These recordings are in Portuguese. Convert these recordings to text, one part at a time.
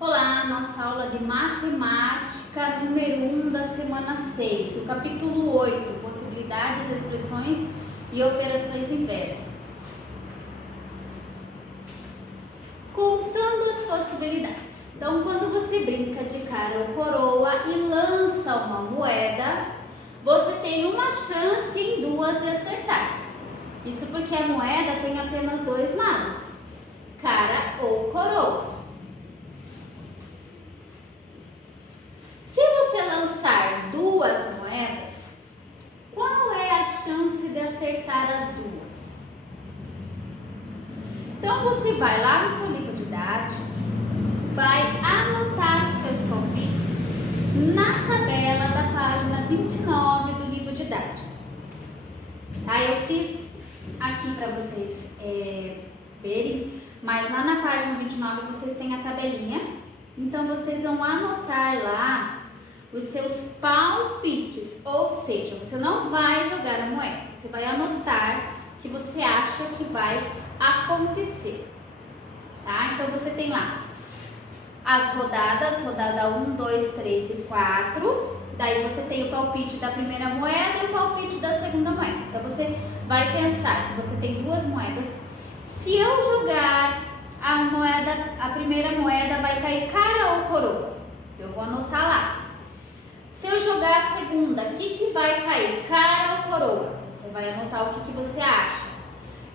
Olá, nossa aula de matemática número 1 da semana 6, o capítulo 8, possibilidades, expressões e operações inversas. Contando as possibilidades. Então, quando você brinca de cara ou coroa e lança uma moeda, você tem uma chance em duas de acertar. Isso porque a moeda tem apenas dois lados, cara ou coroa. Se você lançar duas moedas, qual é a chance de acertar as duas? Então você vai lá no seu livro didático, vai anotar os seus palpites na tabela da página 29 do livro didático. Tá? Eu fiz aqui para vocês verem, mas lá na página 29 vocês têm a tabelinha. Então vocês vão anotar lá os seus palpites, ou seja, você não vai jogar a moeda, você vai anotar o que você acha que vai acontecer, tá? Então você tem lá as rodadas, rodada 1, 2, 3 e 4, daí você tem o palpite da primeira moeda e o palpite da segunda moeda. Então você vai pensar que você tem duas moedas. Se eu jogar a primeira moeda vai cair cara ou coroa? Eu vou anotar lá. Se eu jogar a segunda, o que vai cair? Cara ou coroa? Você vai anotar o que você acha.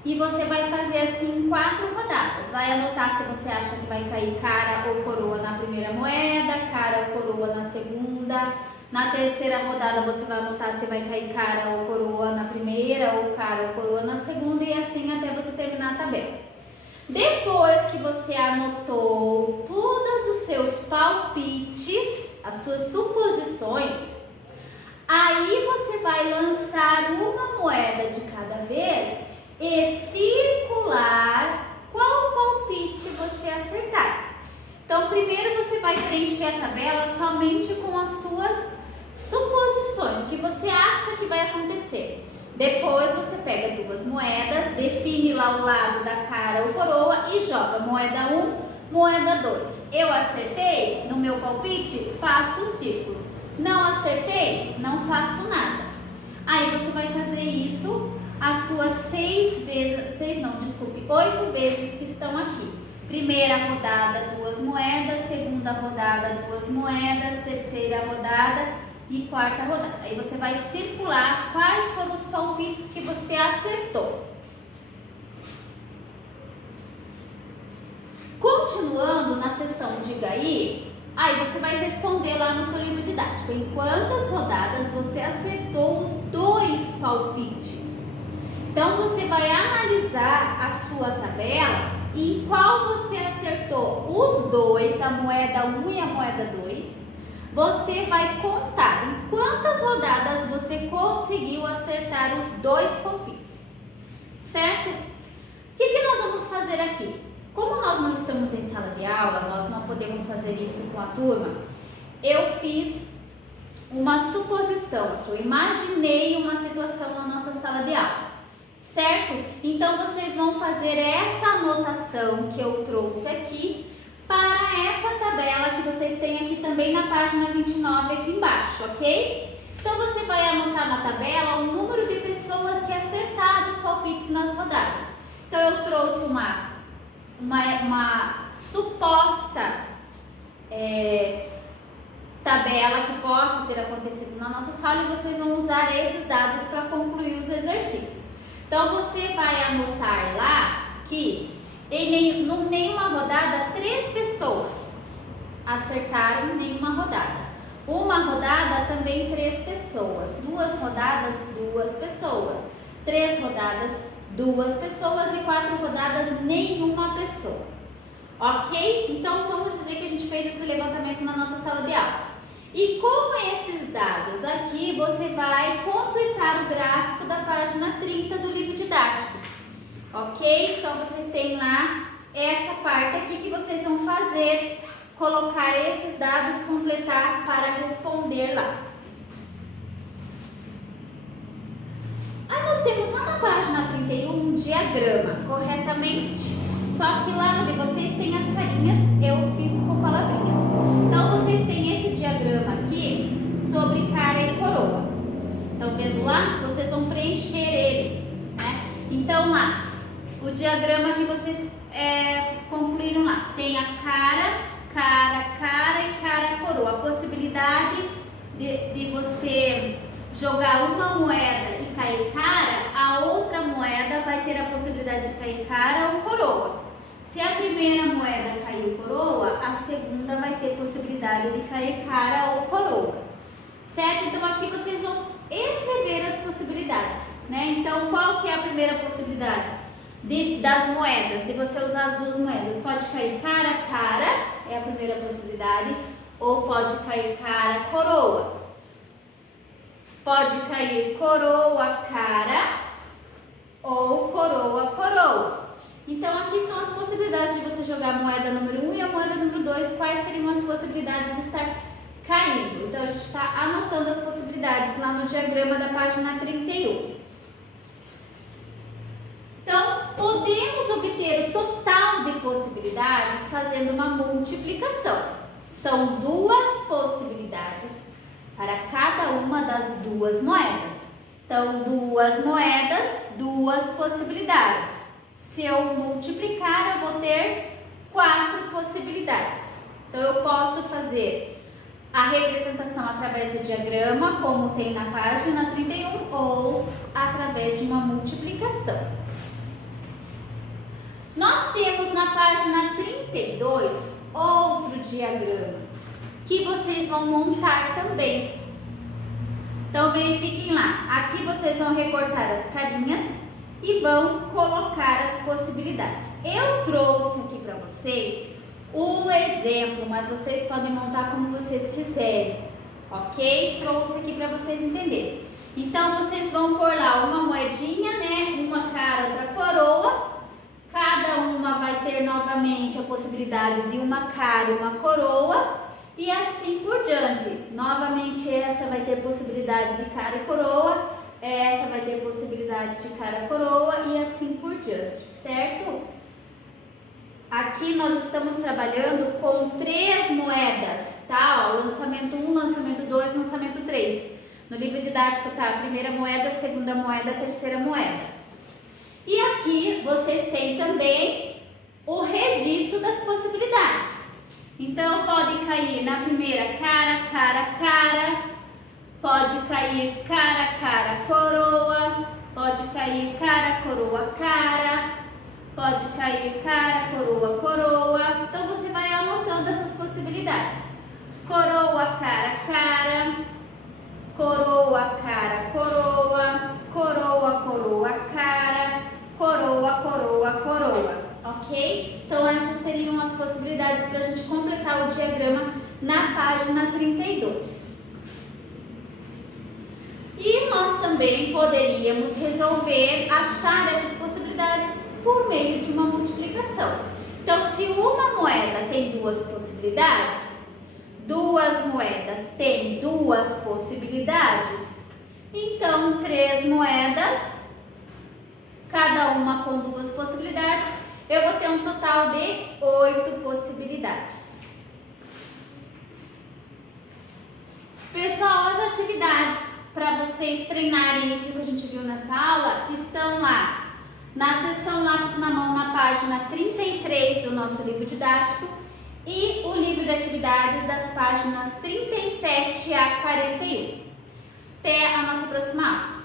E você vai fazer assim em 4 rodadas. Vai anotar se você acha que vai cair cara ou coroa na primeira moeda, cara ou coroa na segunda. Na terceira rodada você vai anotar se vai cair cara ou coroa na primeira, ou cara ou coroa na segunda, e assim até você terminar a tabela. Depois que você anotou todos os seus palpites, as suas suposições, aí você vai lançar uma moeda de cada vez e circular qual palpite você acertar. Então, primeiro você vai preencher a tabela somente com as suas suposições, o que você acha que vai acontecer. Depois você pega duas moedas, define lá o lado da cara ou coroa e joga moeda 1, moeda 2. Eu acertei no meu palpite? Faço o círculo. Não acertei? Não faço nada. Aí você vai fazer isso as suas 8 vezes que estão aqui. Primeira rodada, duas moedas. Segunda rodada, duas moedas. Terceira rodada e quarta rodada. Aí você vai circular quais foram os palpites que você acertou. Continuando na seção Diga aí você vai responder lá no seu livro didático em quantas rodadas você acertou os 2 palpites. Então você vai analisar a sua tabela e em qual você acertou os 2, a moeda 1 e a moeda 2. Você vai contar em quantas rodadas você conseguiu acertar os 2 palpites, certo? O que nós vamos fazer aqui? Como nós não estamos em sala de aula, nós não podemos fazer isso com a turma, eu fiz uma suposição, que eu imaginei uma situação na nossa sala de aula, certo? Então vocês vão fazer essa anotação que eu trouxe aqui para essa tabela que vocês têm aqui também na página 29 aqui embaixo, ok? Então você vai anotar na tabela o número de pessoas que acertaram os palpites nas rodadas. Então eu trouxe uma suposta tabela que possa ter acontecido na nossa sala e vocês vão usar esses dados para concluir os exercícios. Então você vai anotar lá que em nenhuma rodada 3 pessoas acertaram em nenhuma rodada. Uma rodada também 3 pessoas. 2 rodadas, 2 pessoas. 3 rodadas, 2 pessoas. E 4 rodadas, nenhuma pessoa. Ok? Então vamos dizer que a gente fez esse levantamento na nossa sala de aula. E com esses dados aqui, você vai completar o gráfico da página 30 do livro didático. Ok? Então vocês têm lá essa parte aqui que vocês vão fazer, colocar esses dados, completar para responder lá. Aí nós temos lá na página 31 31 um diagrama corretamente. Só que lá onde vocês têm as carinhas, eu fiz com palavrinhas. Então vocês têm esse diagrama aqui sobre cara e coroa. Estão vendo lá? Vocês vão preencher eles, né? Então lá, o diagrama que vocês concluíram lá, tem a cara e cara coroa. A possibilidade de você jogar uma moeda e cair cara, a outra moeda vai ter a possibilidade de cair cara ou coroa. Se a primeira moeda caiu coroa, a segunda vai ter possibilidade de cair cara ou coroa. Certo? Então aqui vocês vão escrever as possibilidades, né? Então qual que é a primeira possibilidade? Das moedas, de você usar as duas moedas. Pode cair cara, é a primeira possibilidade, ou pode cair cara, coroa. Pode cair coroa, cara, ou coroa, coroa. Então aqui são as possibilidades de você jogar a moeda número 1 e a moeda número 2, quais seriam as possibilidades de estar caindo. Então a gente está anotando as possibilidades lá no diagrama da página 31. Então, podemos obter o total de possibilidades fazendo uma multiplicação. São duas possibilidades para cada uma das duas moedas. Então, duas moedas, duas possibilidades. Se eu multiplicar, eu vou ter 4 possibilidades. Então, eu posso fazer a representação através do diagrama, como tem na página 31, ou através de uma multiplicação. Nós temos na página 32 outro diagrama que vocês vão montar também. Então verifiquem lá, aqui vocês vão recortar as carinhas e vão colocar as possibilidades. Eu trouxe aqui para vocês um exemplo, mas vocês podem montar como vocês quiserem, ok? Trouxe aqui para vocês entenderem. Então vocês vão pôr lá uma moedinha, né? Uma cara, outra coroa. Cada uma vai ter novamente a possibilidade de uma cara e uma coroa e assim por diante. Novamente essa vai ter possibilidade de cara e coroa, essa vai ter possibilidade de cara e coroa e assim por diante, certo? Aqui nós estamos trabalhando com 3 moedas, tá? Ó, lançamento 1, lançamento 2, lançamento 3. No livro didático tá a primeira moeda, a segunda moeda, a terceira moeda. E aqui vocês têm também o registro das possibilidades. Então, pode cair na primeira cara, pode cair cara, coroa, pode cair cara, coroa, cara, pode cair cara, coroa, coroa. Então, você vai anotando essas possibilidades. Coroa, cara, coroa, cara, coroa, coroa, cara, coroa, coroa, ok? Então essas seriam as possibilidades para a gente completar o diagrama na página 32. E nós também poderíamos resolver achar essas possibilidades por meio de uma multiplicação. Então, se uma moeda tem 2 possibilidades, 2 moedas têm 2 possibilidades, então 3 moedas, cada uma com 2 possibilidades, eu vou ter um total de 8 possibilidades. Pessoal, as atividades para vocês treinarem isso que a gente viu nessa aula estão lá na seção lápis na mão, na página 33 do nosso livro didático e o livro de atividades das páginas 37 a 41. Até a nossa próxima aula.